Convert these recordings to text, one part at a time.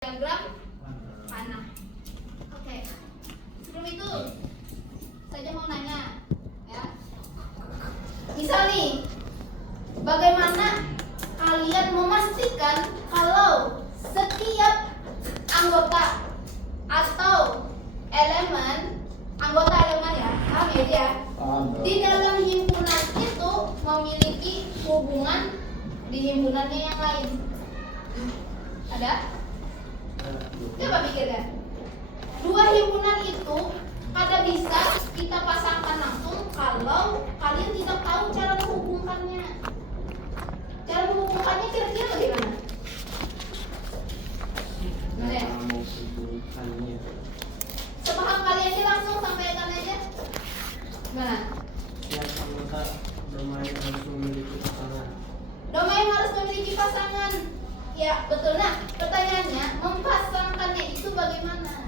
diagram panah. Oke. Sebelum itu saya mau nanya, ya. Misal nih, bagaimana kalian memastikan kalau setiap anggota atau anggota elemen ya, paham ya dia? Di dalam himpunan itu memiliki hubungan di himpunannya yang lain. Ada? Coba pikirkan. Dua himpunan itu kada bisa kita pasangkan langsung kalau kalian tidak tahu cara menghubungkannya. Cara menghubungkannya kira-kira bagaimana? Sepaham kalian sih langsung sampaikan aja. Gimana? Yang anggota domain harus memiliki pasangan. Domain harus memiliki pasangan. Ya, betul. Nah, pertanyaannya, mempasangkannya itu bagaimana?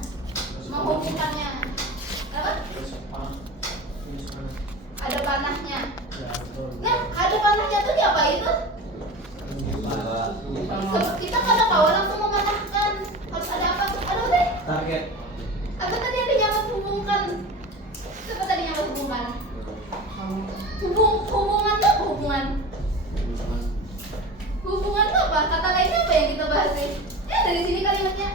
Menghubungkannya. Apa? Ada panahnya. Nah, ada panahnya tuh diapa itu? Kita kada tahu langsung memanahkan. Harus ada apa? Ada deh. Target. Apa tadi ada yang menghubungkan? Apa tadi yang menghubungkan? Hubungan tuh apa hubungan? Hubungan itu apa? Kata lainnya apa yang kita bahas nih? Dari sini kalimatnya.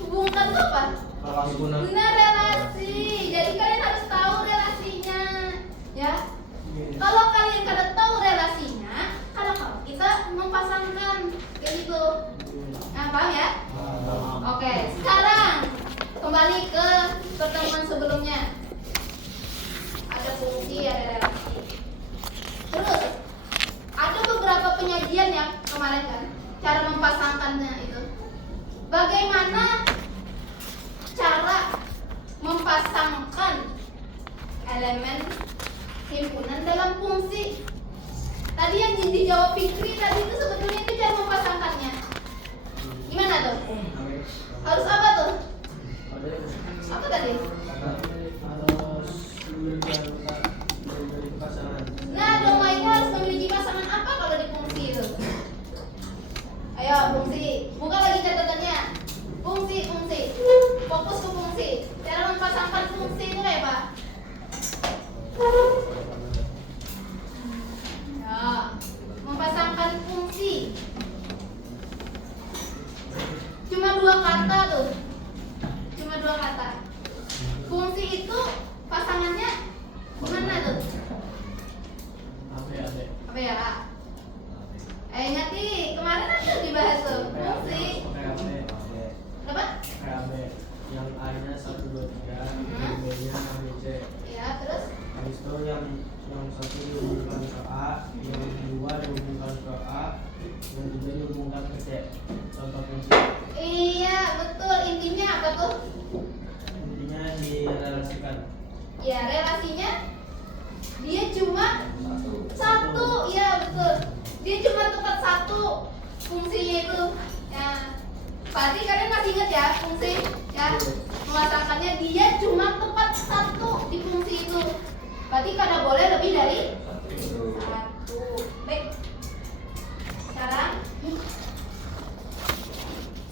Hubungan itu apa? Benar, relasi. Jadi kalian harus tahu relasinya, ya. Kalau kalian kada tahu relasinya, kalau kita mempasangkan kayak gitu. Nah, paham ya? Oke, sekarang kembali ke pertemuan sebelumnya. Ada fungsi, ada relasi. Terus ada beberapa penyajian ya kemarin kan, cara mempasangkannya itu. Bagaimana cara mempasangkan elemen himpunan dalam fungsi? Tadi yang dijawab Fikri tadi itu sebetulnya itu cara mempasangkannya. Gimana tuh? Harus apa tuh? Apa tadi? Nah, domainnya harus memiliki pasangan apa kalau di fungsi itu? Ayo, fungsi. Buka lagi catatannya. Fungsi. Fokus ke fungsi. Cara mempasangkan fungsi itu kayak apa? Ya, mempasangkan fungsi. Cuma dua kata tuh. Fungsi itu pasangannya gimana tuh? Apa ya, Kak? Ingat nih, kemarin ada dibahas tuh fungsi. Apa? Yang A-nya 1, 2, 3, B-nya ABC. Ya, terus? Habis itu yang satu dihubungkan ke A, yang kedua dihubungkan ke A, yang ketiga dihubungkan ke C. Contoh fungsi. Iya, betul. Intinya apa tuh? Intinya direlasikan. Ya, relasinya dia cuma satu. Iya, betul. Dia cuma tepat satu fungsinya itu. Ya, pasti kalian masih ingat ya fungsi? Ya, mengatakannya dia cuma tepat satu di fungsi itu. Berarti kada boleh lebih dari satu. Baik. Sekarang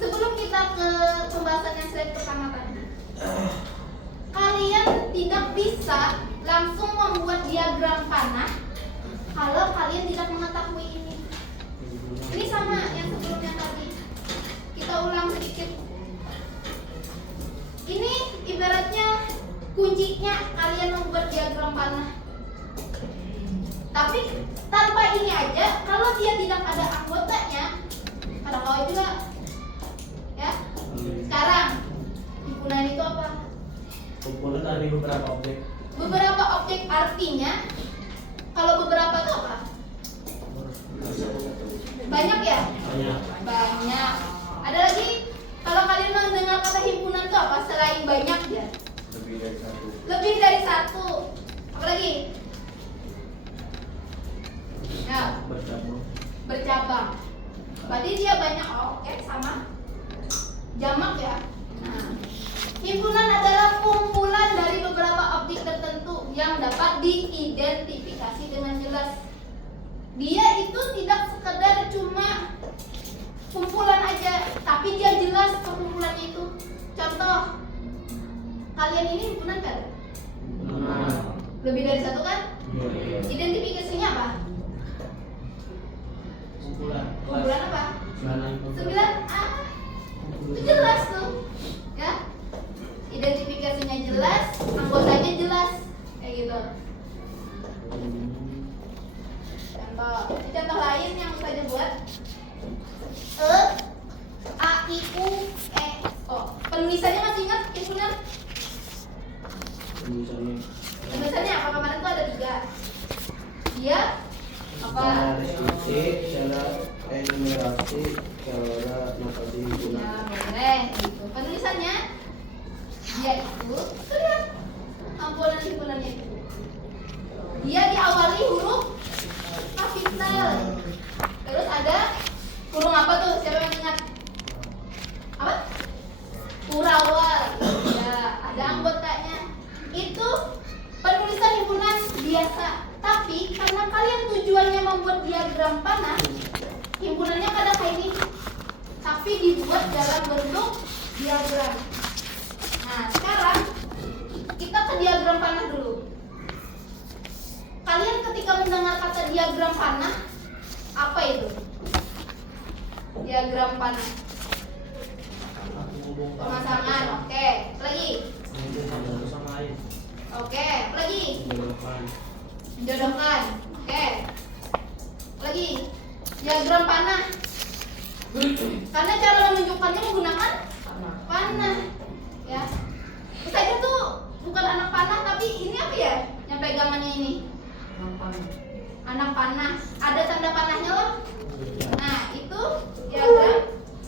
sebelum kita ke pembahasan yang slide pertama tadi, kalian tidak bisa langsung membuat diagram panah kalau kalian tidak mengetahui ini. Ini sama yang sebelumnya tadi. Kita ulang sedikit. Ini ibaratnya kuncinya kalian membuat diagram panah. Tapi tanpa ini aja, kalau dia tidak ada anggotanya, kada kau juga. Ya. Sekarang himpunan itu apa? Kumpulan dari beberapa objek. Beberapa objek artinya, kalau beberapa itu apa? Banyak ya? Banyak. Ada lagi, kalau kalian mendengar kata himpunan itu apa? Selain banyak ya? Lebih dari satu. Apa lagi? Ya. Bercabang. Berarti dia banyak. Oke, sama. Jamak ya. Nah, himpunan adalah kumpulan dari beberapa objek tertentu yang dapat diidentifikasi dengan jelas. Dia itu tidak sekedar cuma kumpulan aja, tapi dia jelas perkumpulannya itu. Contoh, kalian ini himpunan kan? Lebih dari satu kan? Identifikasinya apa? Kumpulan apa? 9A. Itu jelas tuh, ya. Identifikasinya jelas, anggotanya jelas, kayak gitu. Contoh lain yang saya buat. A, I, U, E, O. Penulisannya masih ingat? Himpunan? Penulisannya apa? Kemarin tuh ada 3. Dia apa? Syarat enumerasi, syarat notasi himpunan. Ya, boleh gitu. Penulisannya dia itu lihat ampunan himpunannya itu. Dia diawali huruf kapital. Terus ada kurung apa tuh? Siapa yang ingat? Apa? Kurawal. Ya, ada anggotanya. Itu penulisan himpunan biasa. Tapi karena kalian tujuannya membuat diagram panah, himpunannya kadang kayak ini, tapi dibuat dalam bentuk diagram. Nah, sekarang kita ke diagram panah dulu. Kalian ketika mendengar kata diagram panah, apa itu? Diagram panah. Pemasangan, oke. Lagi. Oke, lagi. Menjodohkan, oke. Lagi. Diagram panah. Karena cara menunjukkannya menggunakan panah. Ya. Saya tuh bukan anak panah, tapi ini apa ya? Yang pegangannya ini. Anak panah. Ada tanda panahnya loh. Nah, itu diagram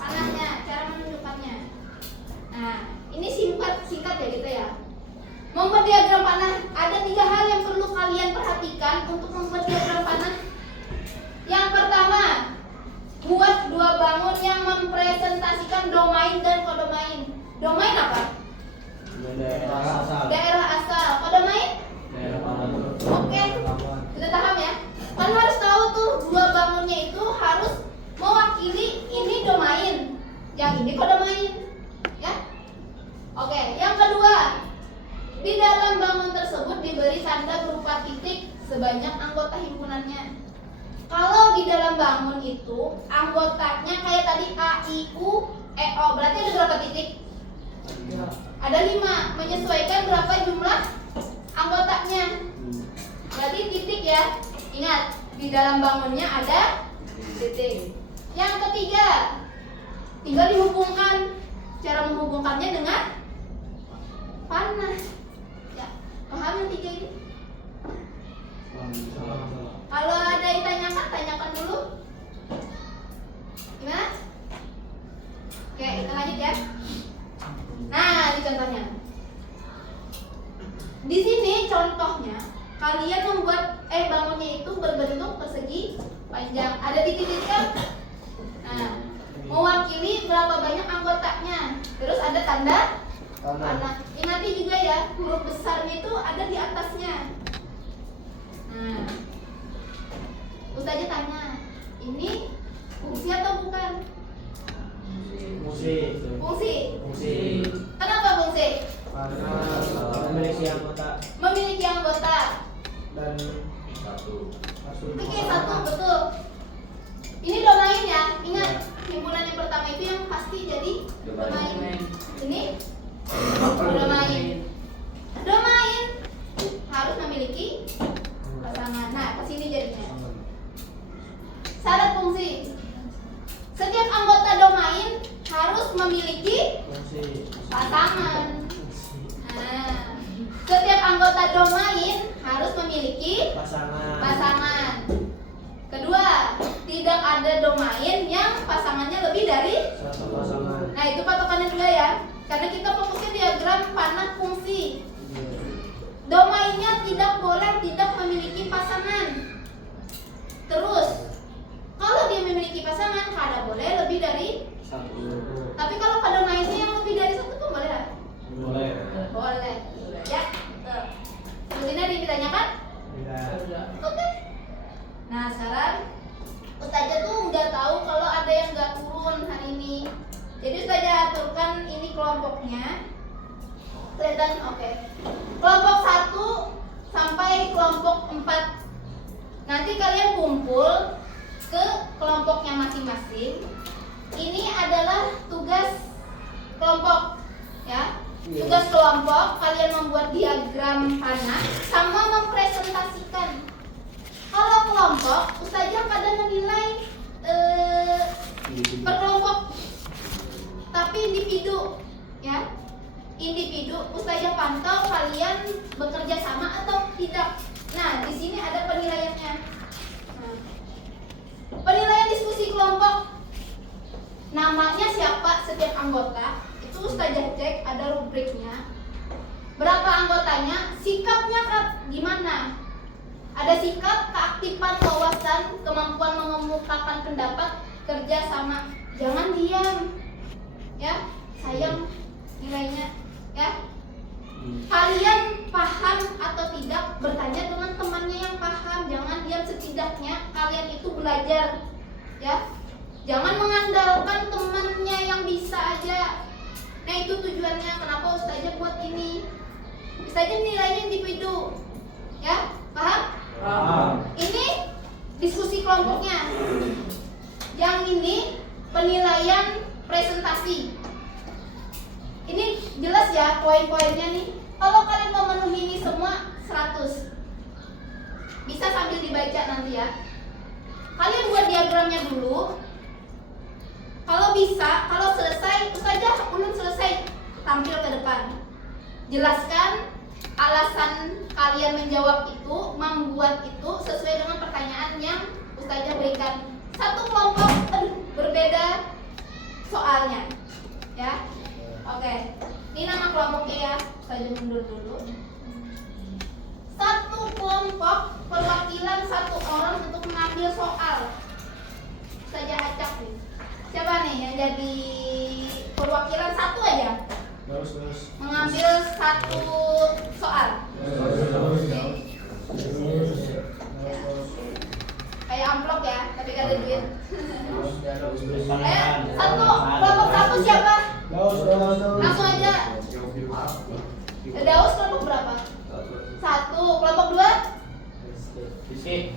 panahnya, cara menunjukkannya. Nah, ini singkat ya gitu ya. Membuat diagram panah, ada 3 hal yang perlu kalian perhatikan untuk membuat diagram panah. Yang pertama, buat 2 bangun yang mempresentasikan domain dan kodomain. Domain apa? Daerah asal. Kodomain? Oke, sudah paham ya? Kalian harus tahu tuh 2 bangunnya itu harus mewakili ini domain, yang ini kodomain, ya. Oke, yang kedua, di dalam bangun tersebut diberi tanda berupa titik sebanyak anggota himpunannya. Kalau di dalam bangun itu anggotanya kayak tadi A, I, U, E, O, berarti ada berapa titik? Ada 5, menyesuaikan berapa jumlah anggotanya. Berarti titik ya. Ingat, di dalam bangunnya ada titik. Yang ketiga, tinggal dihubungkan. Cara menghubungkannya dengan panah. Ya, paham yang 3 ini? Kalau ada yang tanyakan dulu. Gimana? Oke, kita lanjut ya. Nah, ini contohnya. Di sini contohnya, kalian membuat bangunnya itu berbentuk persegi panjang. Ada titik-titik kan? Nah, mewakili berapa banyak anggotanya. Terus ada tanda panah. Ingat juga ya, huruf besarnya itu ada di atasnya. Nah, Ustazah tanya, ini fungsi atau bukan? Fungsi. Kenapa fungsi? Karena memiliki anggota Memiliki anggota. dan Oke, 1, betul. Ini domain ya. Ingat, himpunan yang pertama itu yang pasti jadi domain. Ini domain. Domain harus memiliki pasangan. Nah, kesini jadinya. Syarat fungsi. Setiap anggota domain harus memiliki pasangan. Nah, setiap anggota domain harus memiliki pasangan. Kedua, tidak ada domain yang pasangannya lebih dari satu pasangan. Nah, itu patokannya juga ya. Karena kita fokusnya diagram panah fungsi. Domainnya tidak boleh tidak memiliki pasangan. Terus, kalau dia memiliki pasangan, kada boleh lebih dari Satu. Tapi kalau pada domainnya yang lebih dari 1 tuh boleh lah. Boleh. Ya. Terus ini ada yang ditanyakan? Tidak. Oke. Nah, sekarang Ustazah tuh udah tahu kalau ada yang nggak turun. misalkan ini kelompoknya, kelihatan oke. Kelompok 1 sampai kelompok 4. Nanti kalian kumpul ke kelompoknya masing-masing. Ini adalah tugas kelompok, ya. Tugas kelompok kalian membuat diagram panah sama mempresentasikan. Kalau kelompok, Ustazah pada menilai per kelompok, tapi individu, ya. Individu, Ustazah pantau kalian bekerja sama atau tidak. Nah, di sini ada penilaiannya. Nah, penilaian diskusi kelompok. Namanya siapa setiap anggota, itu Ustazah cek, ada rubriknya. Berapa anggotanya, sikapnya gimana? Ada sikap, keaktifan, wawasan, kemampuan mengemukakan pendapat, kerja sama. Jangan diam, ya. Sayang nilainya, ya. Kalian paham atau tidak, bertanya dengan temannya yang paham. Jangan diam, setidaknya kalian itu belajar, ya. Jangan mengandalkan temannya yang bisa aja. Nah, itu tujuannya kenapa Ustazah buat ini. Ustazah nilainya individu, ya. Paham? Ini diskusi kelompoknya. Yang ini penilaian presentasi. Ini jelas ya poin-poinnya nih. Kalau kalian memenuhi ini semua 100. Bisa sambil dibaca nanti ya. Kalian buat diagramnya dulu. Kalau bisa, kalau selesai, Ustazah ulun selesai, tampil ke depan. Jelaskan alasan kalian menjawab itu, membuat itu sesuai dengan pertanyaan yang Ustazah berikan. Satu kelompok berbeda soalnya, ya. Oke, ini nama kelompoknya ya. Ustazah mundur dulu. Satu kelompok perwakilan satu orang untuk mengambil soal. Ustazah acak nih. Siapa nih yang jadi perwakilan satu aja? Mengambil satu soal. Kayak amplop ya, tapi gak ada duit. Satu, kelompok satu siapa? Langsung aja. Daus kelompok berapa? Satu, kelompok dua? Rizky.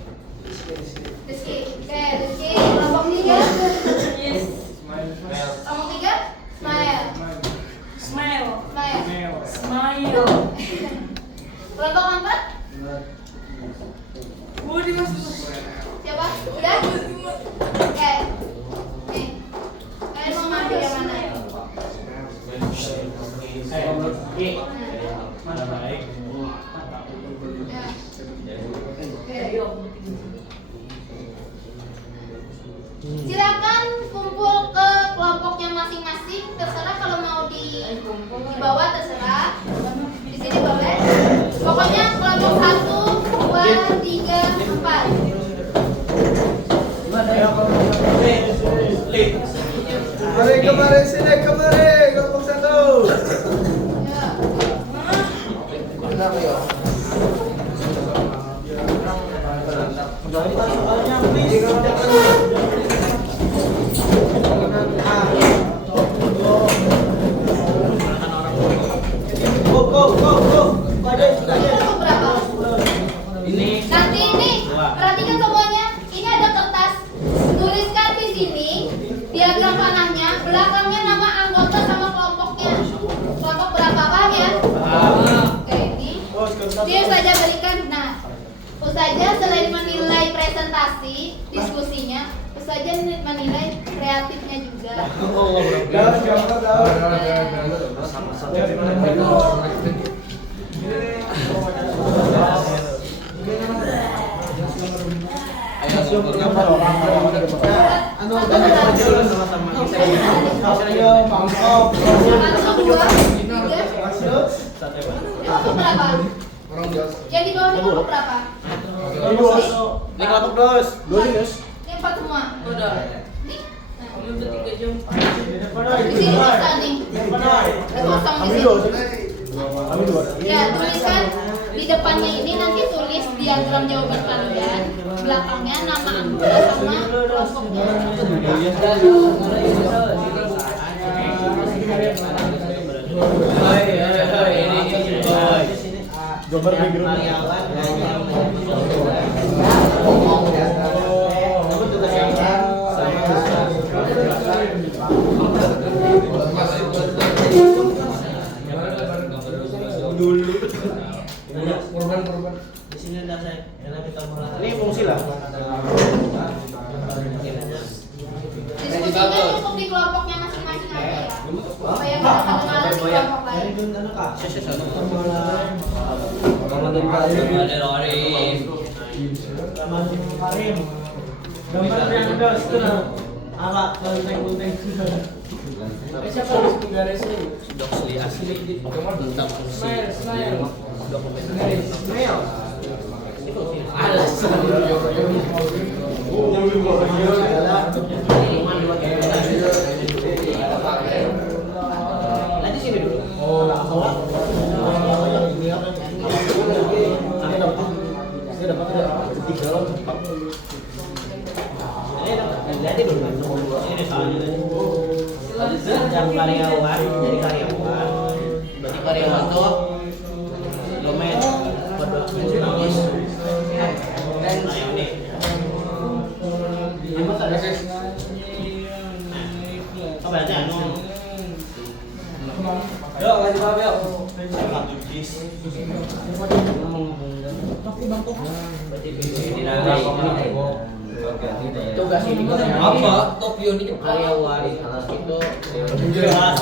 Oke, Rizky. Kelompok tiga? Kelompok tiga? Smile. Kelompok empat? Siapa? Udah? Oke. Nih. Kalian mau ngambil yang mana? Mana baik? Silakan kumpul ke kelompoknya masing-masing. Terserah kalau mau dibawa terserah. Di sini boleh. Pokoknya kelompok 1, 2, 3, 4. Kemarin sini kelompok 1. Nanti ini perhatikan semuanya. Ini ada kertas. Tuliskan di sini diagram panahnya, belakangnya nama anggota sama kelompoknya. Kelompok berapa, paham ya? Oke, ini. Dia saja berikan. Nah, Ustazah selain menilai presentasi, diskusinya, Ustazah menilai kreatifnya juga. Berapa? Yang di bawah ini kelompok berapa? Ini kelompok dos. Ini 4 semua. Nih. Di sini kosong nih. Kosong di sini. Ya, tuliskan di depannya ini nanti tulis diagram jawaban kalian, belakangnya nama anggota sama kelompoknya. Gambar di grup. Korban. Di sini ada saya. Ini fungsi lah. Diskusinya cukup di kelompoknya masing-masing aja ya. Supaya nggak ada kenalan di kelompok lain. Karim. Gambar yang ada itu apa? Kunteng. Siapa harus menggaris ini? Doksli asli di tentang Smile. Smile. Nanti sini dulu. Jadi dulu. Ini soalnya. Yang karyawan, jadi karyawan. Berarti karyawan tuh domain pensiunis. Dan ini. Apa aja anu? Yo, kasih paham yo. Tugas ini apa? Tokyo ini karyawan itu kelas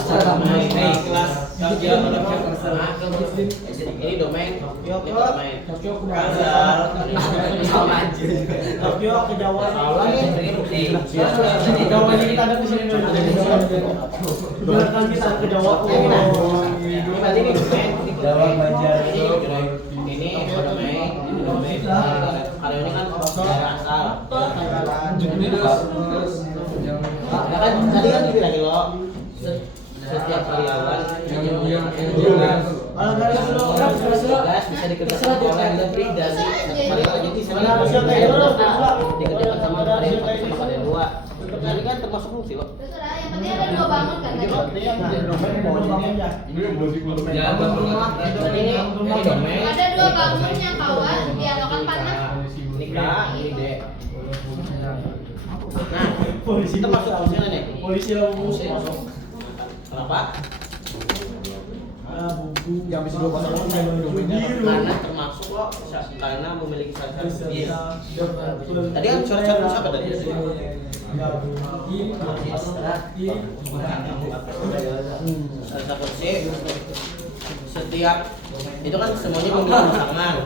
ini domain Tokyo kejauhan kejauhan ini kita ada di sini berarti kita kejauhan ini berarti ini domain Jawa Banjar ini domain kalau ini kan daerah asal ya kan tadi kan dibilang lo setiap karyawan kalau garis bisa dikerjakan oleh lebih dari karyawan jadi dikerjakan sama karyawan dua ini kan termasuk fungsi lo Terserah, yang penting ada 2 bangun kan tadi. Ada 2 bangunnya kawan, dialogkan panas. Nikah, ide. Nah, polisi itu masuk fungsinya nih. Polisi lah fungsi. Kenapa? yang bisa 2 pasangan saya Karena termasuk lo karena memiliki salah satu tadi kan suara siapa tadi? Salah satu sih setiap itu kan semuanya memiliki pasangan.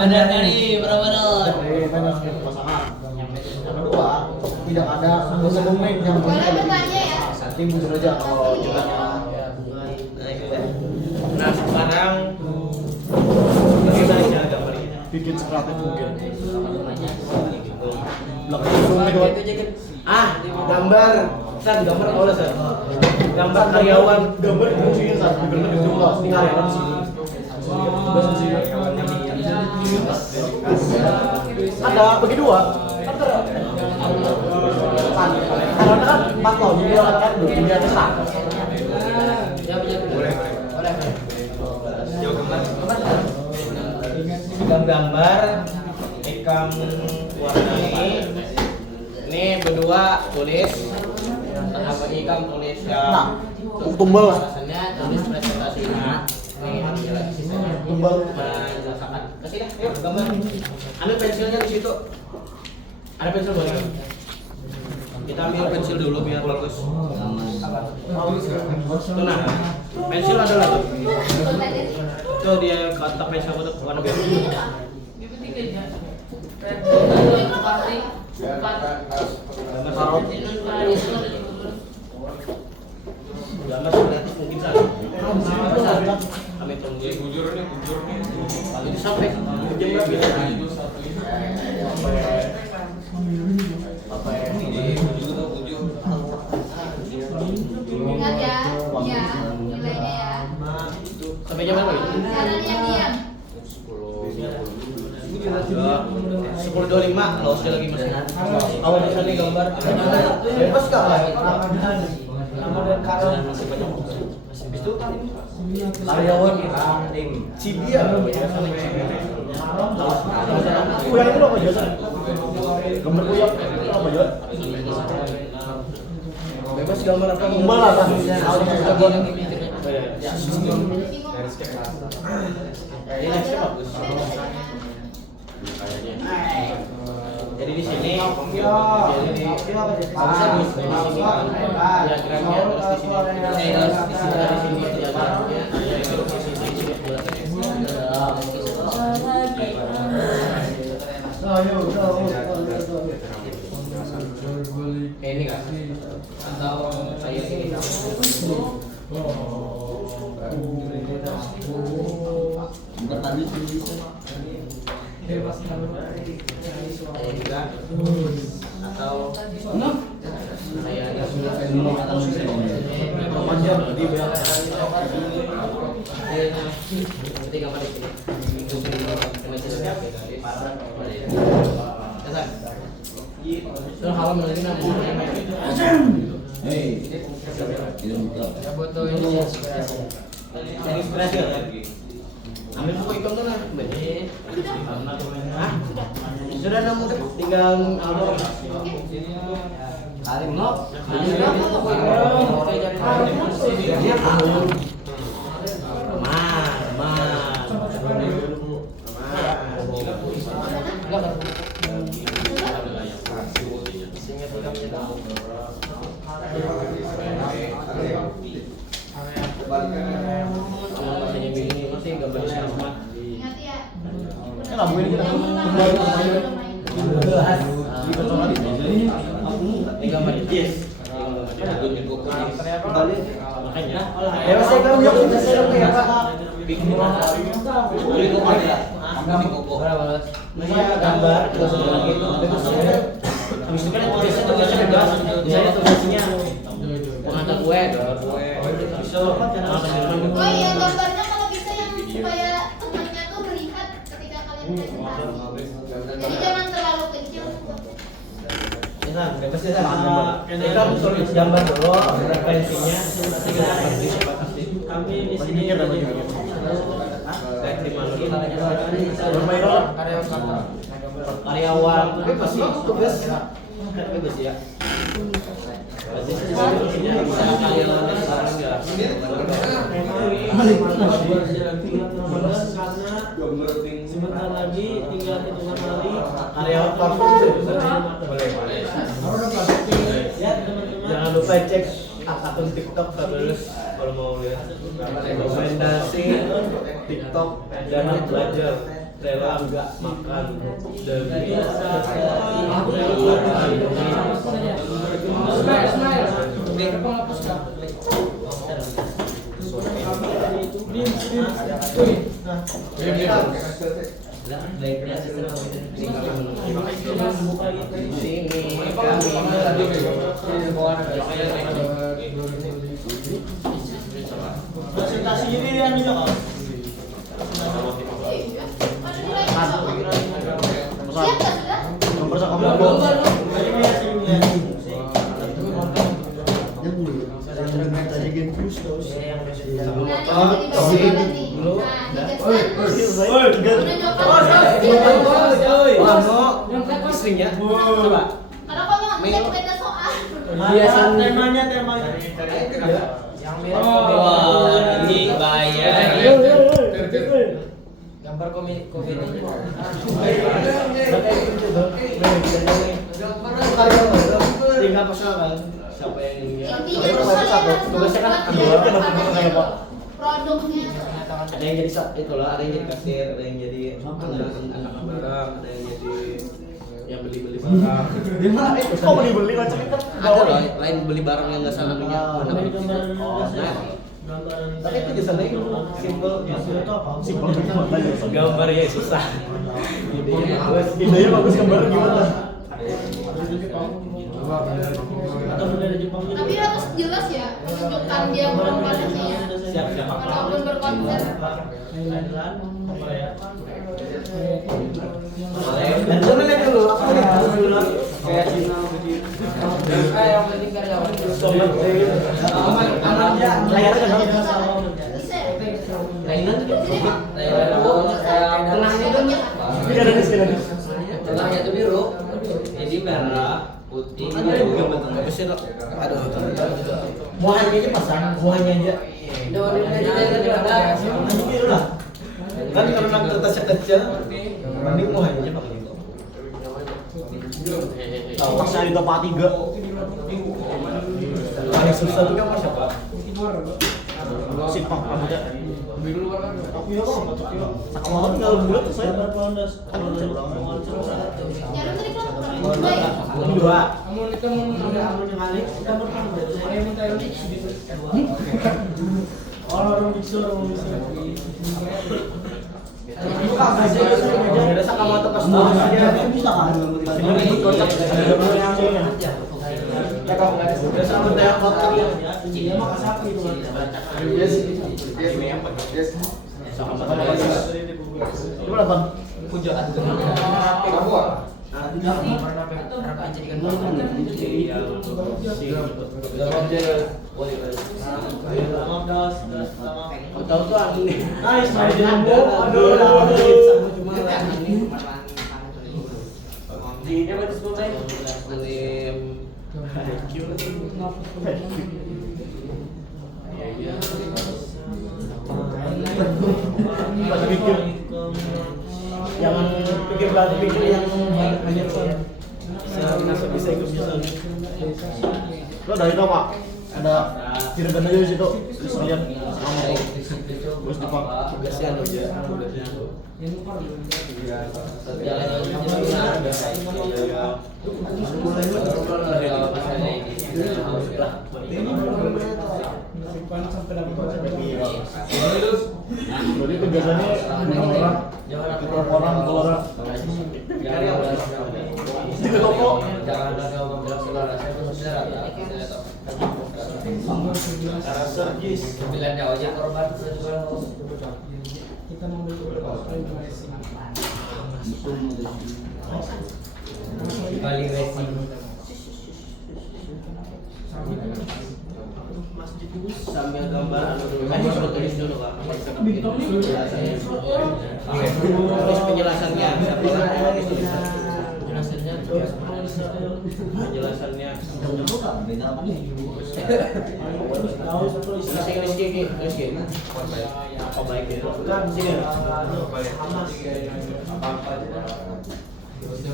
Ada dari berapa dolar? Pasangan. Yang kedua tidak ada domain yang Boleh bertanya ya. setting jujur aja kalau jumlahnya. Nah sekarang bagaimana cara gambar ini? bikin sekreatif mungkin. Gambar. Saya gambar kalau saya. Gambar karyawan. Gambar di sini saat digambar di jumlah di karyawan sini. Ada bagi 2. Karena kan 4 loh, jadi orang kan 2 besar. Gambar ikam warnai ini berdua tulis apa ikam tulis ya tumbal alasannya tulis presentasinya ini lagi sisanya tumbal menjelaskan kesini yuk gambar ambil pensilnya di situ ada pensil buat kita ambil pensil dulu biar bagus tuh nah pensil adalah tuh itu dia kotak pensil untuk warna biru gambar gratis mungkin saja kami tunggu bujur nih ini sampai jam berapa apa ya Ingat ya, nilainya ya. sampai jam berapa Jangan yang diam. 10.25 kalau saya lagi masih awal bisa nih gambar bebas kak masih banyak habis itu kan karyawan tim Cibia Kuyang itu apa jasa? Gambar kuyang itu apa jasa? bebas gambar apa Kumbal lah kan? ini nextnya bagus jadi di sini jadi di bisa di sini kan diagramnya terus di sini terus di sini diagramnya terus di sini ini kan atau kayak ini juga atau kayak ambil buku ikon tuh nah sudah nemu tinggal album Karim no Ingat ya. Kan lampu ini kita Oh iya, gambarnya kalau bisa yang supaya temannya tuh melihat ketika kalian presentasi. Jadi jangan terlalu kecil. kita tulis gambar dulu referensinya kami di sini karyawan bebas sih tugas bebas ya sebentar lagi tinggal hitungan hari karyawan jangan lupa cek akun TikTok terus kalau mau lihat rekomendasi TikTok jangan belajar rela enggak makan demi presentasi ini yang juga Siap nggak sudah? nomor kamu istrinya coba Karena kamu nggak punya beda soal. temanya yang mirip ini bayar gambar komedi tinggal pasangan siapa yang Intinya tuh kalian tugasnya kan produknya. ada yang jadi itulah ada yang jadi kasir ada yang jadi anak barang ada yang jadi yang beli barang kok beli macam itu ada loh lain beli barang yang nggak salah punya tapi itu bisa nih simple gambar ya susah idenya bagus gambar gimana Tapi harus jelas ya menunjukkan dia berkonsentrasinya. siap Walaupun berkonsen. dan dulu apa nih kayak Cina begitu Yang penting karyawan. Aman aja. Layarnya kan Bisa. Thailand tuh tengahnya tuh tengahnya tuh biru, jadi merah, putih, biru. Aduh, buahnya aja pasang, buahnya aja. Anjing biru lah. Kan karena kertasnya kecil, mending buahnya aja pakai itu. Tahu pasnya di tempat 3. Paling susah tuh kan pas apa? Simpang rambutnya. Aku ya bang, sekarang tinggal bulan tuh saya berapa landas? Kan seberang Nyaru tadi kelompok dua. Orang bisa. Ada sakamata pas dulu aja bisa kan? Ini kocak ya kamu nggak ada sama teh kotak dia mah sapi itu gimana bang? Pujaan tahu tuh angin. Nice, main jambu. Aduh, cuma ini apa disebutnya? Jangan pikir batu pikir yang banyak soalnya. Saya bisa ikut bisa. Lo dari tahu pak? Ada Cirebon aja di situ. Terus lihat sama bos Jepang. Tugasnya aja. Jadi tugasannya orang keluar di toko. Sergis. Pilihan aja korban. Kita mau Balik racing. Sambil gambar ini sudah tulis dulu Pak. Terus penjelasannya penjelasannya apa baik itu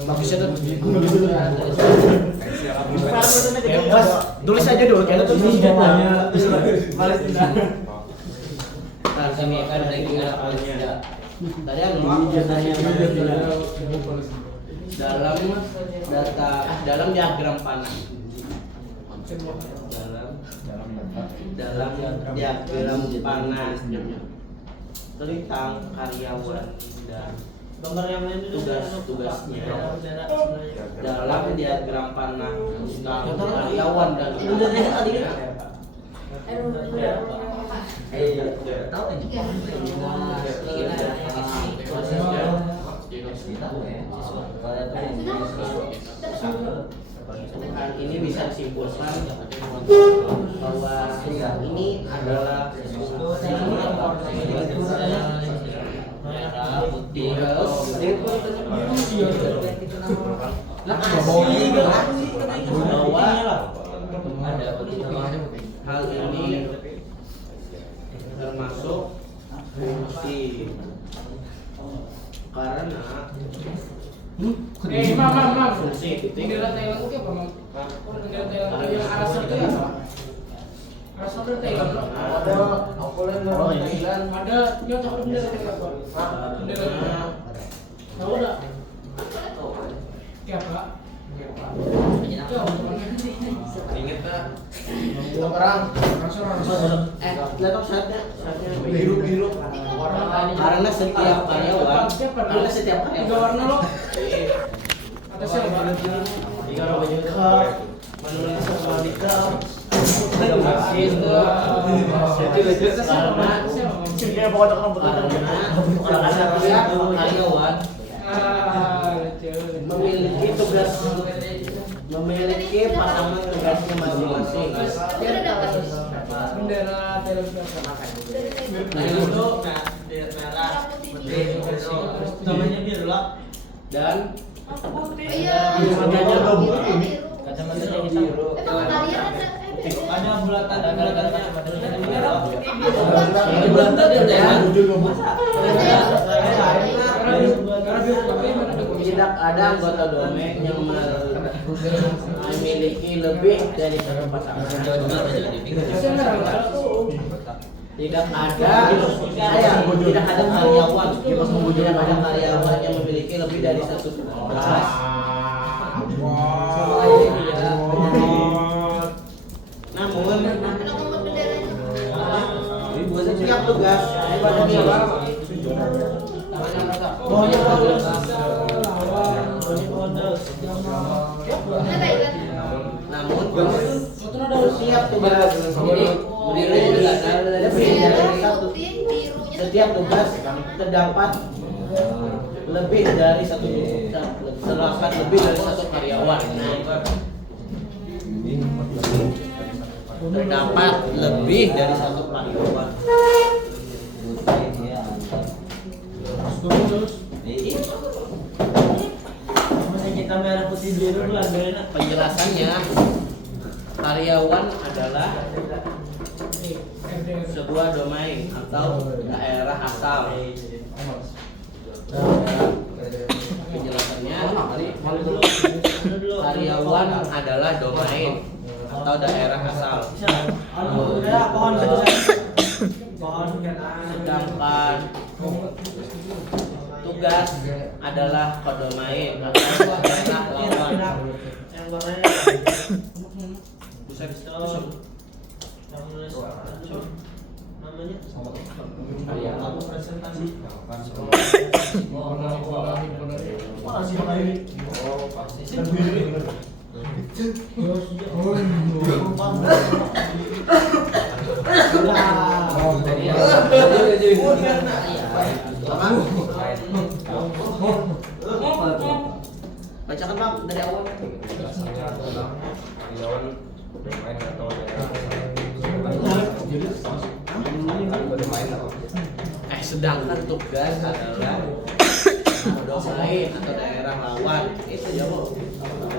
bagusnya tuh Tulis aja dulu, kita tulis semuanya. Nah, sini kan ada Palestina. Tadi anu dalam diagram panah. Dalam diagram panah tentang karyawan dan tugas-tugasnya dalam diagram panah tentang karyawan dan tahu ini bisa disimpulkan bahwa ini adalah merah putih bahwa ada hal ini termasuk fungsi karena fungsi titik negara Thailand itu apa Mam? Negara Thailand yang arasnya itu apa? Arasnya itu Thailand loh. Ada Thailand ada dia tahu bendera Thailand. Bendera. Tahu enggak? Kayak apa? inget tak orang laptop saatnya biru karena setiap karyawan tiga warna loh. Ada siapa? tiga baju menulis semalika Dia pokoknya karyawan memiliki tugas memiliki pasangan tugasnya masing-masing. Udah dapat. Bendera televisi. Nah itu merah, putih, namanya biru lah. Dan Iya. kacamatanya Biru. kacamatanya biru. Emang kalian ada Ada bulatan, ada Ini bulatan ada ya. Tidak ada anggota domek yang memiliki lebih dari satu pasangan. Tidak ada karyawan yang memiliki lebih dari satu tugas. Namun setiap tugas namun setiap tugas setiap tugas terdapat lebih dari satu karyawan. Terdapat lebih dari satu karyawan. Kita merah putih biru penjelasannya, karyawan adalah sebuah domain atau daerah asal. Penjelasannya, karyawan adalah domain atau daerah asal. Sedangkan tugas adalah kodomain atau daerah lawan. Bisa namanya aku presentasi. Bacakan Bang dari awal. Sedangkan tugas adalah domain atau daerah lawan. Itu jawab. Sedangkan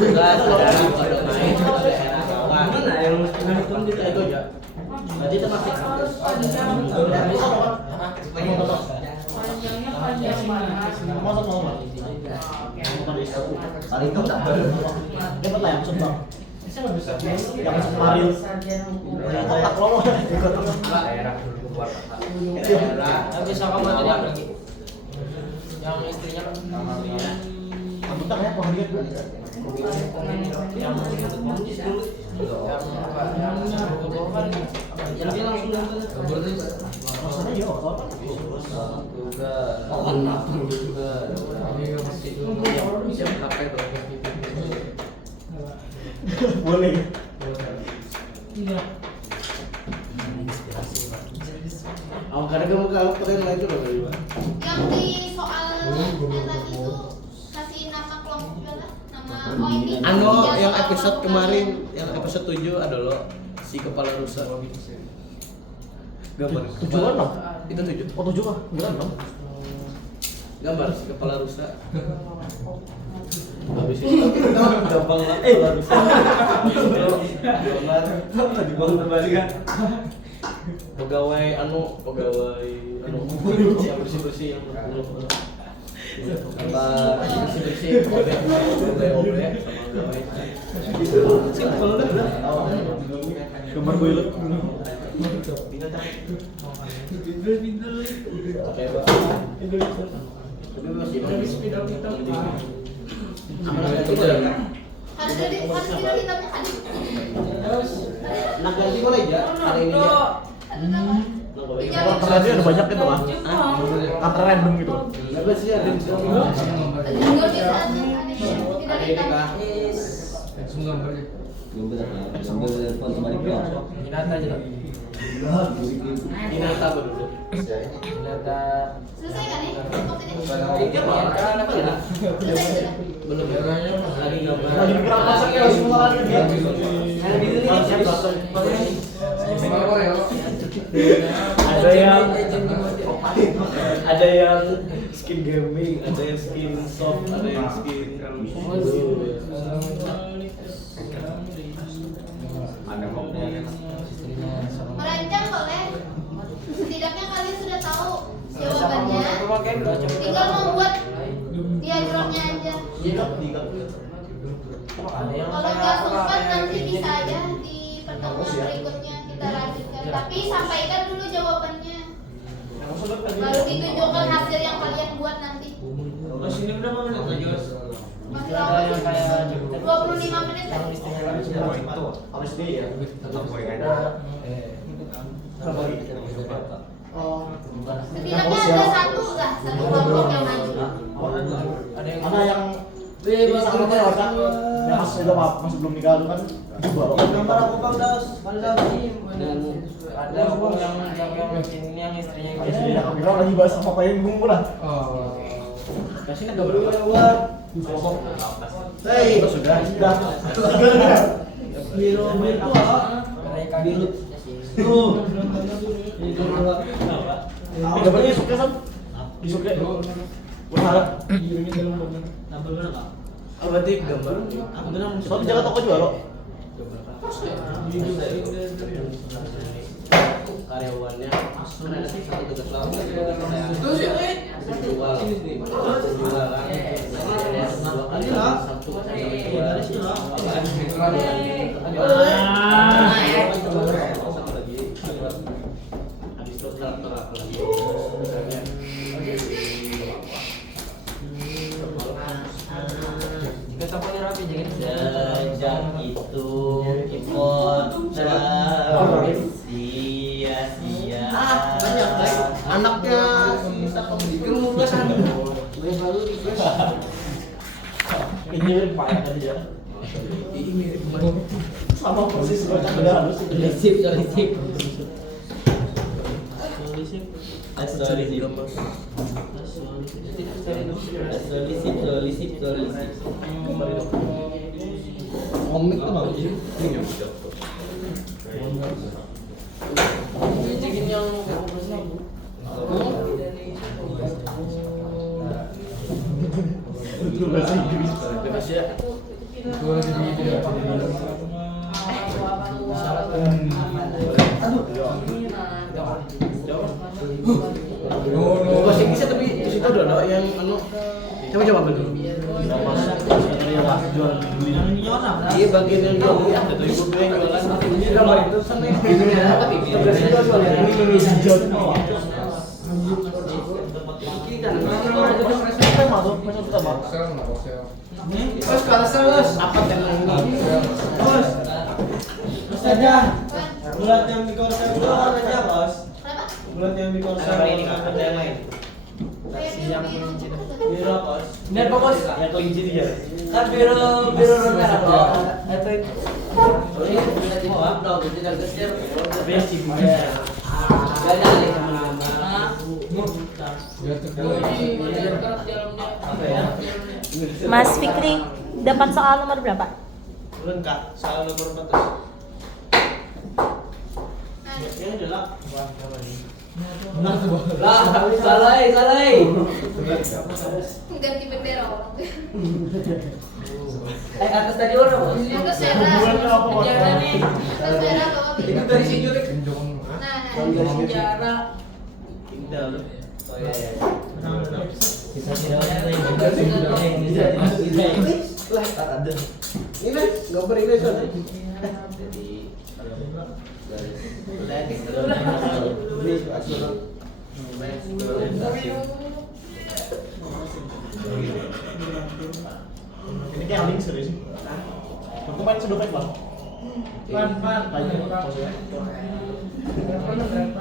tugas adalah domain atau daerah lawan. Itu aja. Jadi termasuk kali itu tak dapat lah yang sebab yang kemarin kotak lomo daerah bisa kamu lagi yang istrinya anggota ya penghadiah yang langsung rasanya ya boleh. Oh, karena kamu kalau kalian lagi loh. yang di soal yang tadi itu kasih nama kelompok juga nama ini Yang episode kemarin, yang episode 7 ada lo si kepala rusa. Gambar Tujuan dong. Itu 7. Oh 7 kah? Bukan dong. Gambar si kepala rusa. Habis itu gampang lah kepala rusa. Gambar dibangun kembali kan. Pegawai yang bersih-bersih yang gambar bersih-bersih OB sama pegawai. Simpel dah. Gambar boiler. harus tidak hitamnya kan Nak ganti boleh aja hari ini ya. Ternyata ada banyak gitu kan? Kata random gitu. Lebih sih ada tidak hitam Gambar aja lah. Hinata apa dulu? Hinata. Selesai kan nih? Waktunya? Iya, Pak. Selesai sudah? Belum. Lagi gambar. Lagi mikir apa masaknya harus mulai dia. Ada yang skin gaming, ada yang skin soft, ada yang skin ada Merancang boleh. Setidaknya kalian sudah tahu jawabannya. Tinggal membuat diagramnya aja. Kalau nggak sempat nanti bisa aja di pertemuan berikutnya kita lanjutkan. Tapi sampaikan dulu jawabannya. Baru ditunjukkan hasil yang kalian buat nanti. Sini berapa menit aja? Masih lama sih. 25 menit kan? harus dia ya. Setidaknya ada satu lah, satu kelompok yang maju. Ada yang sama tuh kan yang masih belum nikah itu kan juga loh. Gambar aku Bang Daus, mana Dan ada orang yang istrinya Ada istri yang kira lagi bahas sama apa yang bingung pula. kasih nggak berdua. Hei, sudah. Biru itu apa? Biru. Tuh. Gambarnya suka kan? Suka. Berharap. Apa tuh gambar? Soalnya jaga toko juga loh. Karyawannya ada sih satu dekat laut jual sejak itu impor sia-sia Anaknya Ini mirip payah tadi ya. Sama persis bocah beda halus itu. Komik tuh bagus sih. Bikin yang Itu bahasa Inggris. bebas ya. Bahasa Inggrisnya tapi di situ ada yang anu. Coba ambil dulu. Iya bagian yang dia lihat itu ibu gue yang jualan gambar itu sama yang apa TV Bos kalau terus apa tema ini bos. Bos aja. Bulat yang di korsel itu aja bos. Kenapa? Bulat yang di korsel. ada ini nggak ada yang lain Biru bos. benar pak bos yang kelinci dia Kan biru rendah apa? Itu ini mau upload jadi dan kejar tapi yang sih Iya. gak ada nih teman-teman apa ya Mas Fikri, dapat soal nomor berapa? Belum kak, soal nomor 14. Yang adalah lah salah Ganti bendera orang. atas tadi orang bos Yang ke Sera. Sejarah nih. Ke Sera bawa itu bintang. dari sini Jurik Nah, sejarah indah oh iya bisa tidak ada Ini gambar ini soalnya. Ini kayak link serius sih. Aku main sudah baik lah. Pan.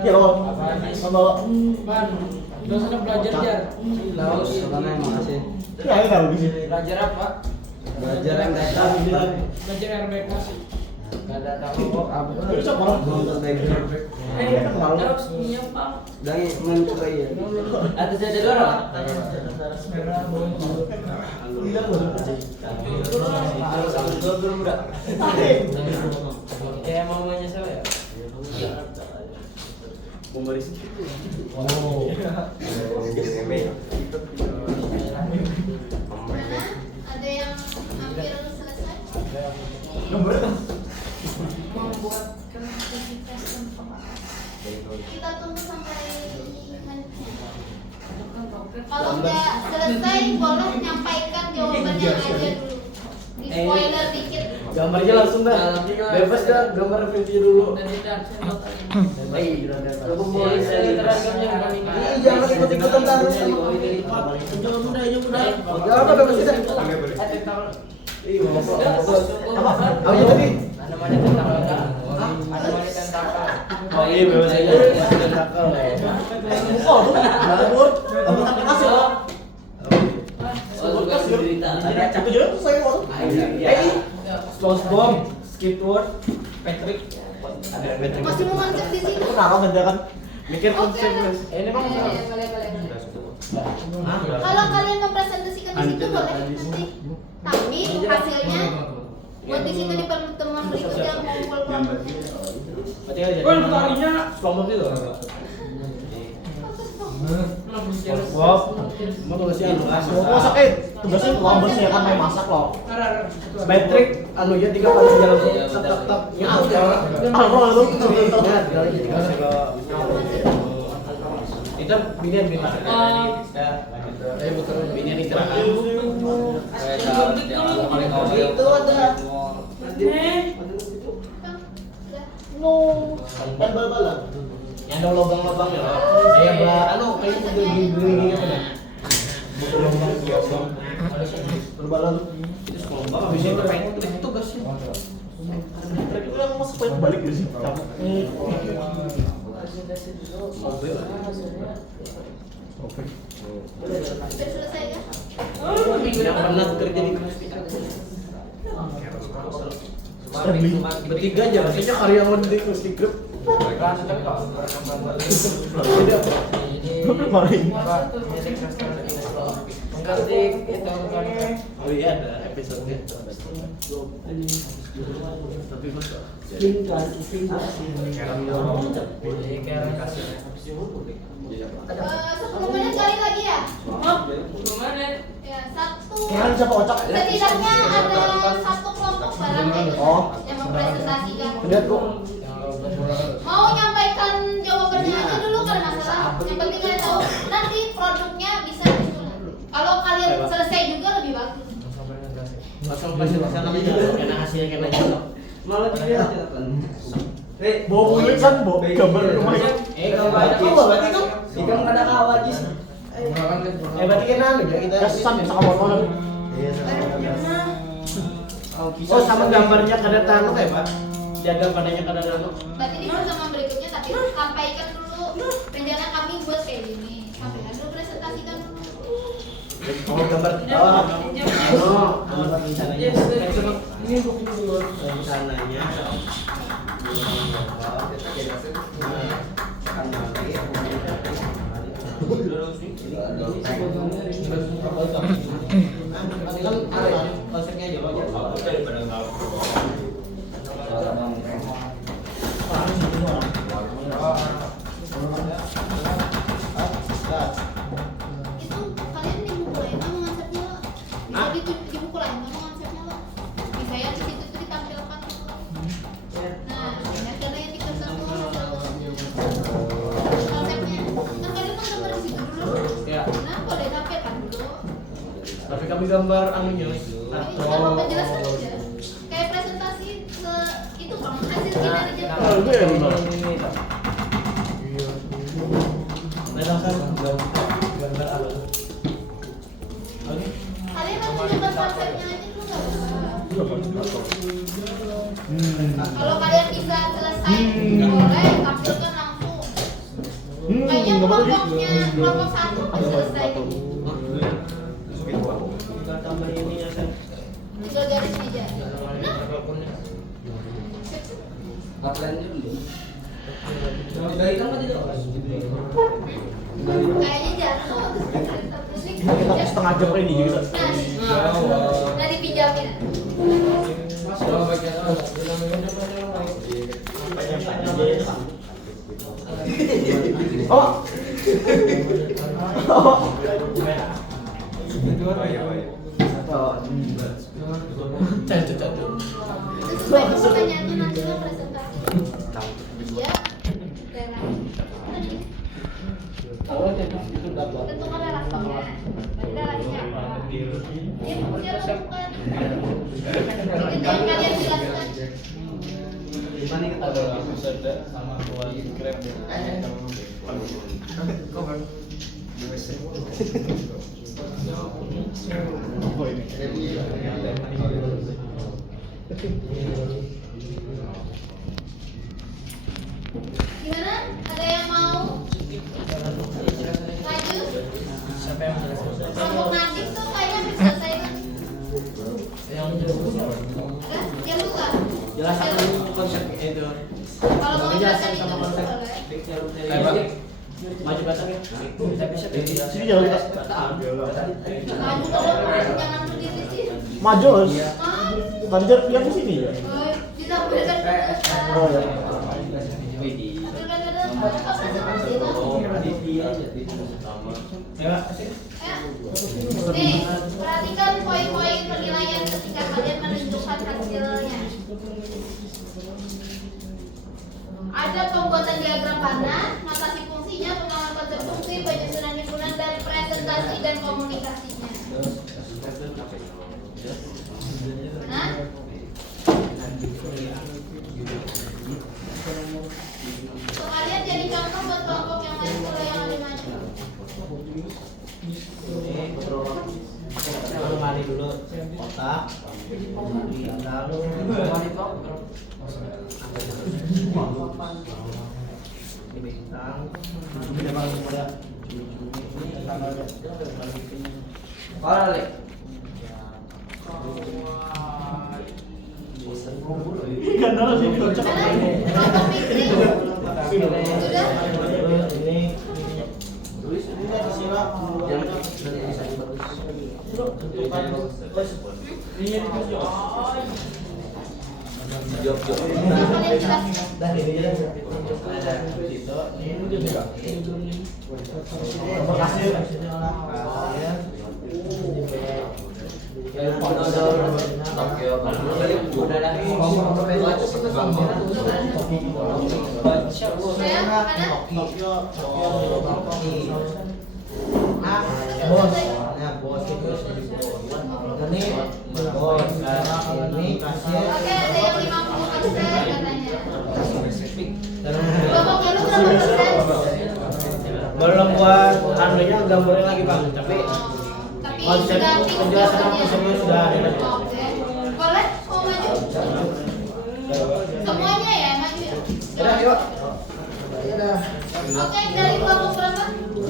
Ya loh. Sama Pan. Udah sana belajar jar. Laos makasih ya ini kalau di sini. Belajar apa? belajar yang datang Belajar RBK sih. Bisa malah nonton background. Terus menyimpang. Dari mencoba ya. Ada saya dulu orang. Kayak mamanya saya ya. Pembaris. Oh. Mana? Ada yang hampir selesai? Membuatkan aktivitas tempat. Kita tunggu sampai menitnya. Kalau nggak selesai, boleh nyampaikan jawabannya aja dulu. Di spoiler dikit. Gambarnya langsung dah. Bebas dah, gambar review dulu. Jangan ikut-ikutan terus. Jangan mudah. Jangan apa bebas kita. Apa tadi? Namanya tentang namanya tentang Oh iya bebas aja. Oh, ngabur. Kasih loh. Itu juga saya mau. SpongeBob, Squidward, Patrick. Ada Patrick. Masih mau konsep di sini? Kenapa kan? Mikir Oke. konsep. Boleh. Kalau kalian mempresentasikan di situ boleh nanti. Tapi hasilnya buat di situ di pertemuan berikutnya ngumpul kelompoknya. Tarinya SpongeBob itu. SpongeBob, mau tugasnya masak tugasnya lomba sih kan main masak loh. Patrick, anu ya 3 kali jalan tap. Ya udah. Lo tuh. Itu binian. Betul. Binian istirahat. Itu ada. No. Kan bal-balan. Yang ada lubang-lubang ya. Kayak kayak gini apa ya? Lubang. Berbalan. Bisa itu tugasnya. Mereka udah masuk balik di sini. Sudah selesai ya? Yang pernah kerja di bertiga aja, maksudnya karyawan di Krusty Krab. Oh iya ada episode-nya. Tapi masa Sebelumnya sekali lagi ya? Gimana? Ya, satu. Kirain siapa ocak? Setidaknya ada satu kelompok barang yang mempresentasikan. Lihat kok. Mau nyampaikan jawabannya aja dulu kan masalah. Yang penting kalian tahu nanti produknya bisa disusun. Kalau kalian selesai juga lebih bagus. Langsung pasti sana aja. Karena hasilnya kayak gitu. Malah dia kan. Bawa kulit kan, bawa gambar rumahnya. Gambar aja. Berarti kan? Jika nggak ada kawajis. Berarti kan ya kita kesan sama motor. Oh sama gambarnya kada tanu kayak Pak. Dia gambarnya kada tanu. Berarti di pertemuan berikutnya tapi sampaikan dulu rencana kami buat kayak gini. Sampaikan dulu, presentasikan dulu. Oh gambar. Oh, gambar rencananya. Ini untuk dulu. Rencananya. Konsepnya aja Itu kalian dimukulain sama konsepnya lo. Bisa dimukulain sama konsepnya lo. Bisa ya di situ tuh ditampilkan. Nah, karena yang dikasih konsepnya. Kan kalian mau gambar di situ dulu. Ya. Nah, boleh tampilkan dulu. Tapi kami gambar anunya. Apa penjelasan aja. Kayak presentasi itu bang hasil kinerja. Kalau gue ya benar. Menakan gambar apa? Oke. Kalian mau mencoba konsepnya aja dulu nggak apa-apa. Kalau kalian bisa selesai, boleh tampilkan langsung. Kayaknya kelompok satu pasti selesai. Tambah ini ya kan. Tinggal garis meja. Nah, Kaplan dulu. Dari kamu tidak? Kayaknya jatuh terus Kita setengah jam ini juga. Nah dipinjamin. Oh. Sesuai pertanyaannya nanti lo presentasi. Iya. Tentukan relasinya. Relasinya apa? Ya, dia tentukan. Yang kalian jelaskan. Gimana kita sama buat Grab ya. Gimana? Ada yang mau maju? Kelompok Nadik tuh kayaknya habis selesai kan? Yang buka? jelaskan konsep itu. Kalau mau jelaskan itu boleh. Maju batang ya. Tapi saya Sini jangan kita. Maju kalau jangan berdiri sih. Maju. Ah, Banjir yang di sini ya. bisa berikan Oh ya. Nih, perhatikan poin-poin penilaian ketika kalian menentukan hasilnya. Ada pembuatan diagram panah, notasi fungsinya, pengembangan konsep fungsi, penyusunan himpunan, dan presentasi dan komunikasinya. Mana? So, kalian jadi contoh buat kelompok yang lain mulai yang lebih maju. Mari dulu kotak. Lalu mari kok. Bintang. Paralel. Karena sih kocak. Mana? Kelompok Fikri. Sudah? Ini Tulis ini di sini. Yang kalian jelaskan. dan ini ya. Ada situ. Ini juga. Terima kasih. Saya mana? Oke, ada yang 50% katanya. Kelompoknya lu berapa persen? Belum buat anunya gambarnya lagi Bang, tapi Tapi konsep sudah fix penjelasan jawabannya. konsepnya sudah ada. Oke. Boleh? Mau maju? Semuanya ya maju ya? Udah, yuk. Oke, dari kelompok berapa? 2.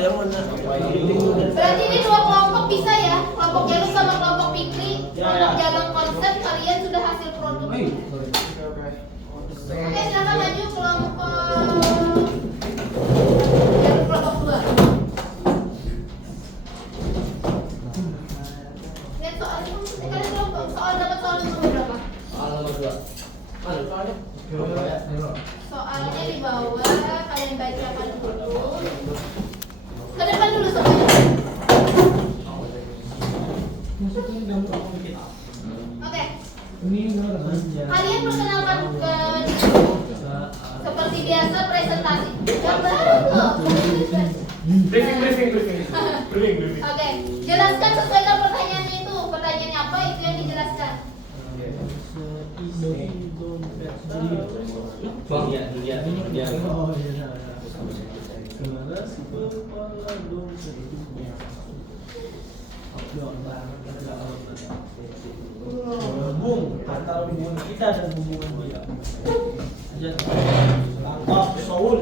Yang mana? Berarti ini dua kelompok bisa ya? Kelompok Yelu sama kelompok Fikri. Kelompok jalan konsep kalian sudah hasil produk. Oke, silakan maju kelompok Yelu kelompok 2. Lihat soalnya, kalian kelompok soal dapat soal nomor berapa? Nomor 2. Mana soalnya? Soalnya di bawah, kalian bacakan dulu. Ke depan dulu semuanya. Oke. Kalian perkenalkan ke seperti biasa presentasi. Yang baru loh. Briefing. Oke, jelaskan sesuaikan pertanyaannya itu. Pertanyaannya apa itu yang dijelaskan. Dunia. Hubung antara hubungan kita dan hubungan dia. Tangkap Saul.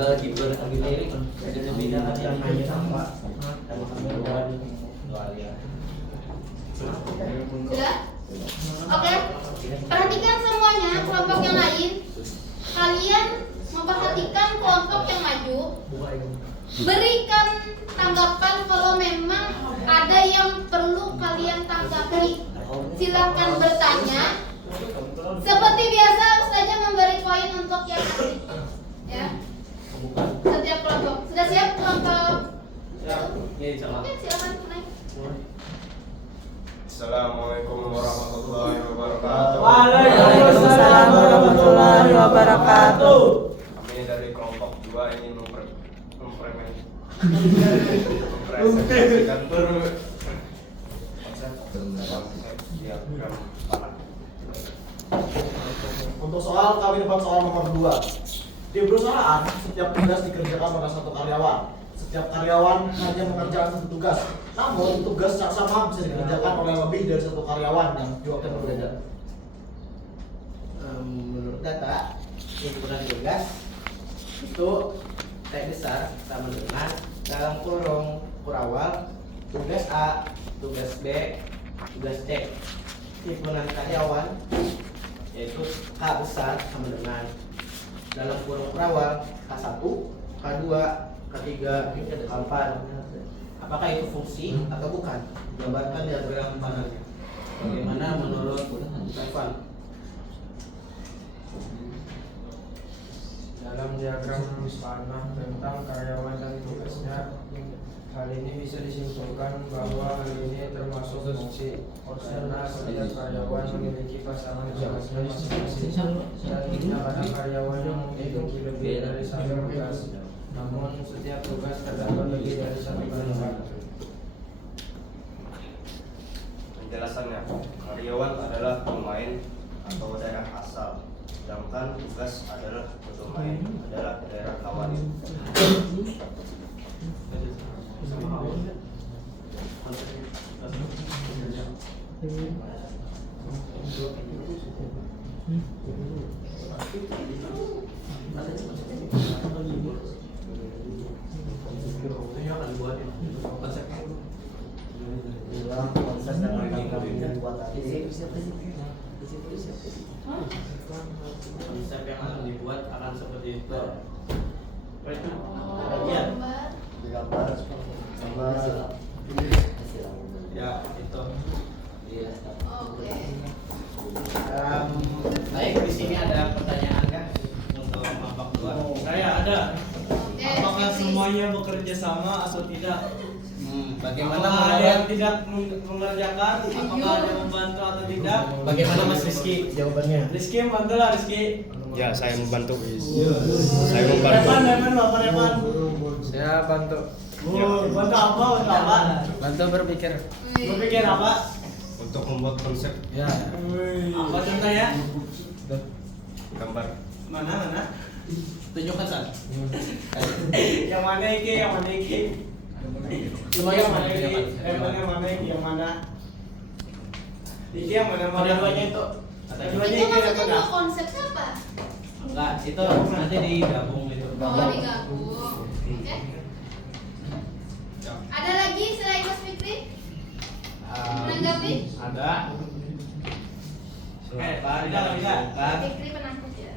Bakal keyboard ambil lirik. Ada beda kan yang main sama sama kamerawan. Sudah? Oke. Perhatikan semuanya kelompok yang lain. Kalian memperhatikan kelompok yang maju. Berikan tanggapan kalau memang ada yang perlu kalian tanggapi. Silakan bertanya. Seperti biasa, Ustazah memberi poin untuk yang asik. Ya. Setiap kelompok. Sudah siap kelompok? Ya, insyaallah. Oke, silakan naik. Assalamualaikum warahmatullahi wabarakatuh. Waalaikumsalam warahmatullahi wabarakatuh. Kami dari kelompok 2 ingin mempresentasikan konsep diagram panah. Untuk soal, kami dapat soal nomor 2. Di perusahaan, setiap tugas dikerjakan oleh satu karyawan. Setiap karyawan hanya mengerjakan satu tugas. Namun, tugas yang sama bisa dikerjakan oleh lebih dari satu karyawan yang jawabnya berbeda. Menurut data yang pernah tugas itu T besar sama dengan dalam kurung kurawal tugas A, tugas B, tugas C. Himpunan karyawan yaitu K besar sama dengan dalam kurung kurawal K1, K2, K3, K4. Apakah itu fungsi atau bukan? Gambarkan diagram panahnya. Bagaimana menurut Evan? Dalam diagram panah tentang karyawan dan tugasnya, hal ini bisa disimpulkan bahwa hal ini termasuk fungsi karena setiap karyawan memiliki pasangan tugasnya masing-masing dan ada karyawan yang memiliki lebih dari satu tugas. Namun setiap tugas terdapat lebih dari satu karyawan. Penjelasannya, karyawan adalah pemain atau daerah asal, sedangkan tugas adalah pemain adalah daerah kawan. Konsep dan yang dibuat tadi. Konsep yang akan dibuat akan seperti itu. Gambar. Gambar. Ya, itu. Oke. Baik, di sini ada pertanyaan kan untuk kelompok 2. Saya ada. Oke. Apakah Fitri. semuanya bekerja sama atau tidak? Bagaimana Apakah ada yang menurut tidak mengerjakan? Apakah ada yang membantu atau tidak? bagaimana Mas Rizky? Jawabannya. Rizky membantu lah Rizky. Ya, saya membantu. Saya membantu. Evan, Bapak Evan. Saya bantu. Bantu apa? Bantu apa? Bantu berpikir. Berpikir apa? Untuk membuat konsep Ya. Apa contohnya? gambar. Mana? Tunjukkan San. Yang mana iki? Yang mana iki? Semua yang yang mana mana? iki? Yang mana? Yang mana iki? Yang mana? Iki yang mana? Kedua-duanya itu. Kedua-duanya Itu iki yang maksudnya mana? dua konsep apa? Enggak, itu nanti digabung itu. Oh, digabung. Oke. Ada lagi selain Mas Fikri? Menanggapi? Ada. Pak, bisa. Kan? Fikri penakut ya.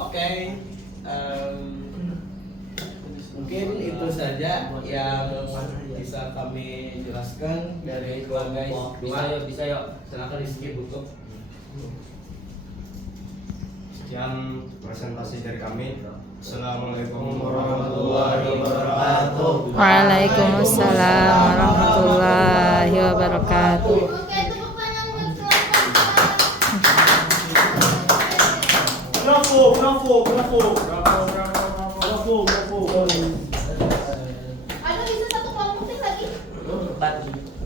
Oke. Mungkin itu saja yang bisa kami jelaskan dari kelompok Bisa yuk. Silakan Rizky butuh. Sekian presentasi dari kami. Assalamualaikum warahmatullahi wabarakatuh. Waalaikumsalam warahmatullahi wabarakatuh. Oke, tepuk tangan buat kelompok. Bravo. Ada bisa satu kelompok sih lagi?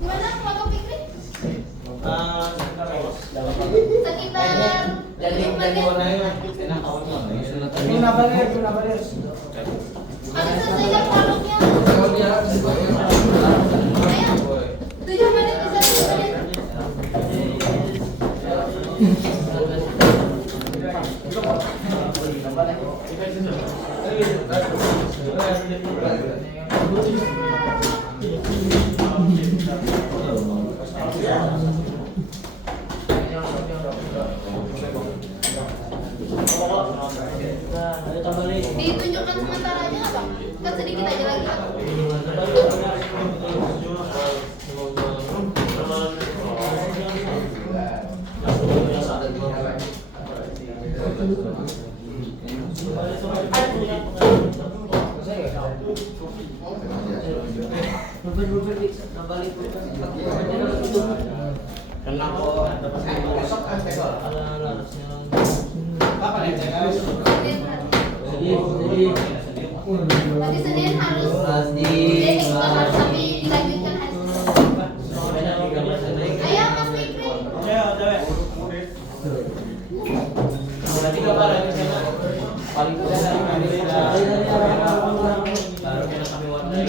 Gimana kelompok Fikri? Sekitar Jadi 7 menit. warnanya enak kawan. Kenapa dia? Kami selesaikan kelompoknya. Ayo, 7 menit bisa 7 menit. Ditunjukkan sementara aja nggak bang? Kan sedikit aja lagi. Tadi Senin harus. Jadi harus tapi dilanjutkan hari Senin. Ayo Mas Fikri. Berarti kapan lagi sana? Paling tidak dari baru kita kami warnai.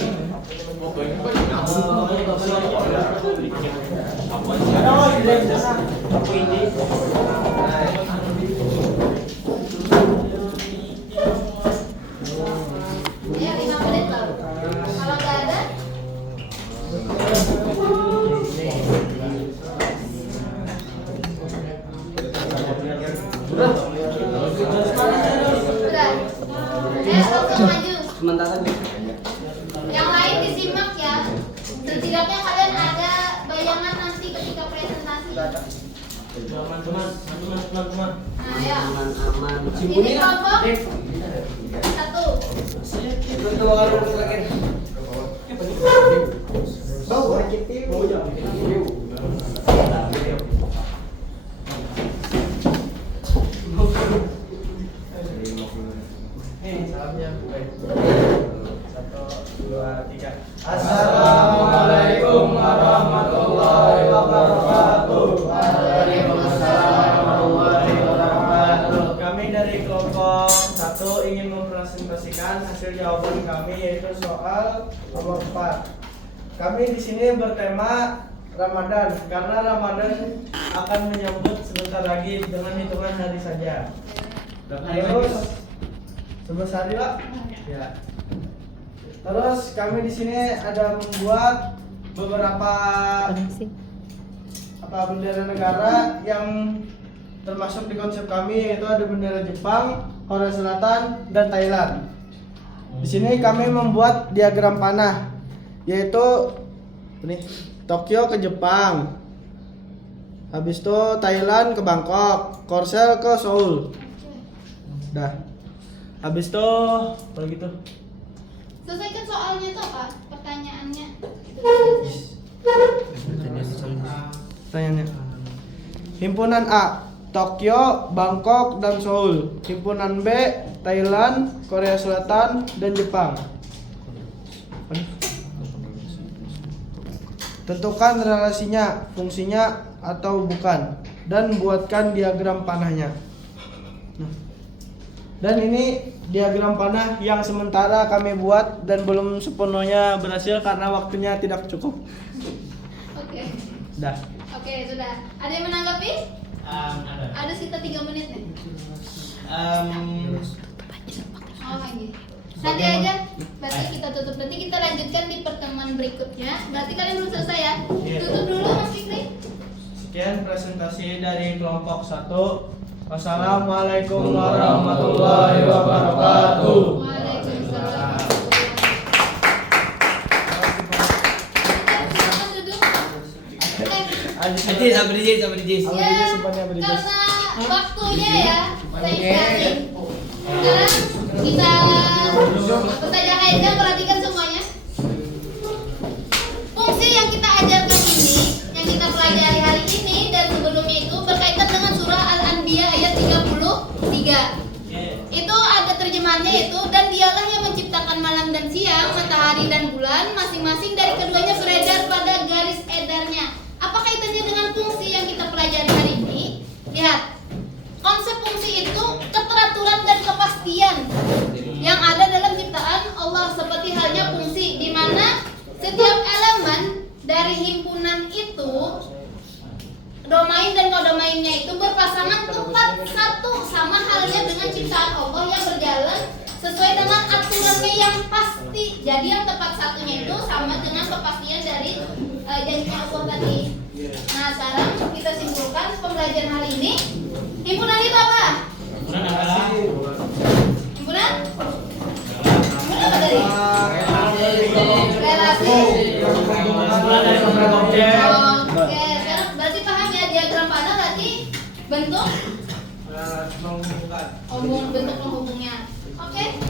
Ya 5 menit baru. Kalau nggak ada, sudah. Langsung maju. Sementara Yang lain disimak ya. Setidaknya kalian ada bayangan nanti ketika presentasi. Teman-teman. Nah ya. aman. Ini kelompok 1. Assalamualaikum warahmatullahi wabarakatuh. Kami dari kelompok 1 ingin mempresentasikan hasil jawaban kami, yaitu soal nomor 4. Kami di sini bertema Ramadan karena Ramadan akan menyambut sebentar lagi dengan hitungan hari saja. Terus 11 hari Pak? Ya. Terus kami di sini ada membuat beberapa bendera negara yang termasuk di konsep kami, yaitu ada bendera Jepang, Korea Selatan, dan Thailand. Di sini kami membuat diagram panah, yaitu ini Tokyo ke Jepang, habis itu Thailand ke Bangkok, Korsel ke Seoul. Dah. Habis itu kalau gitu. Selesaikan soalnya itu apa? Pertanyaannya. Pertanyaannya. Himpunan A, Tokyo, Bangkok, dan Seoul. Himpunan B, Thailand, Korea Selatan, dan Jepang. Tentukan relasinya, fungsinya atau bukan, dan buatkan diagram panahnya. Dan ini diagram panah yang sementara kami buat dan belum sepenuhnya berhasil karena waktunya tidak cukup. Oke. Dah. Oke, sudah. Ada yang menanggapi? Ada. Ada sekitar 3 menit nih. Oh, lagi. Nanti aja. Berarti kita tutup. Nanti kita lanjutkan di pertemuan berikutnya. Berarti kalian belum selesai ya? Tutup dulu Mas Fikri. Sekian presentasi dari kelompok 1. Wassalamualaikum warahmatullahi wabarakatuh. Waalaikumsalam. Silakan duduk. Sampai di Jis. Ya, karena waktunya ya, saya sekarang kita saja kaitkan, perhatikan semuanya. Fungsi yang kita ajarkan ini, yang kita pelajari hari ini dan sebelumnya itu berkaitan dengan surah Al-Anbiya ayat 33. Itu ada terjemahannya itu, dan dialah yang menciptakan malam dan siang, matahari dan bulan, masing-masing dari keduanya beredar pada garis edarnya. Apa kaitannya dengan fungsi yang kita pelajari hari ini? Lihat, konsep fungsi itu keteraturan dan kepastian yang ada dalam ciptaan Allah, seperti halnya fungsi di mana setiap elemen dari himpunan itu, domain dan kodomainnya itu berpasangan tepat satu, sama halnya dengan ciptaan Allah yang berjalan sesuai dengan aturannya yang pasti. Jadi yang tepat satunya itu sama dengan kepastian dari janjinya Allah tadi. Nah sekarang kita simpulkan pembelajaran hari ini. Himpunan itu apa? Himpunan adalah Himpunan? Himpunan apa tadi? Relasi. kumpulan dari beberapa objek. Oke, sekarang berarti paham ya, diagram panel berarti bentuk menghubungkan. bentuk penghubungnya. Oke.